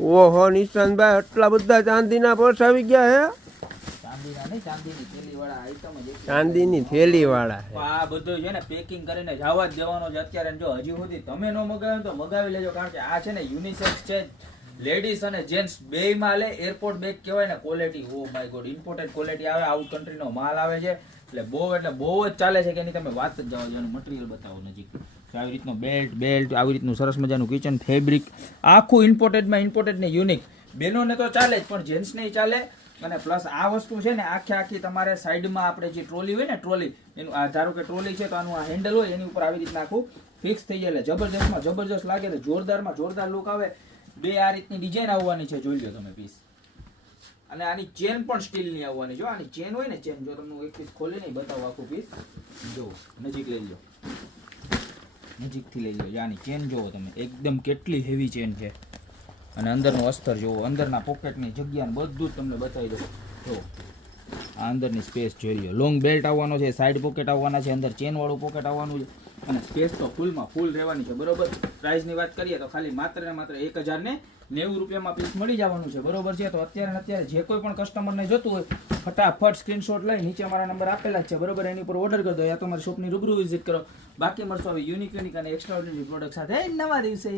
ઓહો નિશાંતભાઈ આટલા બધા ચાંદીના પર્સ આવી ગયા હે? ચાંદીના નહીં, ચાંદીની થેલીવાળા આઈટમ જ એટલી. ચાંદીની થેલીવાળા હે. આ બધું છે ને પેકિંગ કરીને જવા જ દેવાનો છે અત્યારે. જો હજી સુધી તમે ન મગાવ્યું તો મગાવી લેજો, કારણ કે આ છે ને યુનિસેક્સ છે, લેડીઝ અને જેન્ટ્સ બેય માં લે. એરપોર્ટ બેગ કહેવાય ને, quality oh my God, imported quality આવે, આઉટ કન્ટ્રીનો માલ આવે છે, એટલે બહુ જ ચાલે છે કે એની તમે વાત જ જાઓ છો. મટીરિયલ બતાવો નજીક. આવી રીતનો બેલ્ટ આવી રીતનું સરસ મજાનું કિચન ફેબ્રિક, આખું ઇમ્પોર્ટેડ ને યુનિક. બેનોને તો ચાલે જ, પણ જેન્ટ્સને ચાલે. અને પ્લસ આ વસ્તુ છે ને આખી તમારે સાઈડમાં આપણે જે ટ્રોલી હોય ને, ટ્રોલી એનું આ ધારો કે ટ્રોલી છે તો આનું આ હેન્ડલ હોય એની ઉપર આવી રીતના આખું ફિક્સ થઈ જાય, એટલે જબરજસ્ત લાગે, એટલે જોરદાર લુક આવે. બે આ રીતની ડિઝાઇન આવવાની છે, જોઈ લો તમે પીસ. અને આની ચેન પણ સ્ટીલની આવવાની. જો આની ચેન હોય ને, ચેન જો તમને એક પીસ ખોલીને બતાવો આખું પીસ, જો નજીક લઈ લો, નજીકથી લઈ લો. આની ચેન જોવો તમે, એકદમ કેટલી હેવી ચેન છે. અને અંદરનું અસ્તર જોવો, અંદરના પોકેટની જગ્યા બધું જ તમને બતાવી દો. જો આ અંદરની સ્પેસ જોઈ લો. લોંગ બેલ્ટ આવવાનો છે, સાઈડ પોકેટ આવવાના છે, અંદર ચેન વાળું પોકેટ આવવાનું છે, અને સ્પેસ તો ફૂલ રહેવાની છે. બરોબર. પ્રાઇસની વાત કરીએ તો ખાલી માત્ર ને માત્ર 1090 રૂપિયામાં પીસ મળી જવાનું છે. બરોબર છે. તો અત્યારે જે કોઈ પણ કસ્ટમરને જોતું હોય ફટાફટ સ્ક્રીનશોટ લઈ નીચે મારા નંબર આપેલા જ છે. બરોબર. એની ઉપર ઓર્ડર કરી દો, યા તો મારી શોપની રૂબરૂ વિઝિટ કરો. બાકી મળશો હવે યુનિક અને એક્સ્ટ્રાઓર્ડિનરી પ્રોડક્ટ સાથે નવા દિવસે.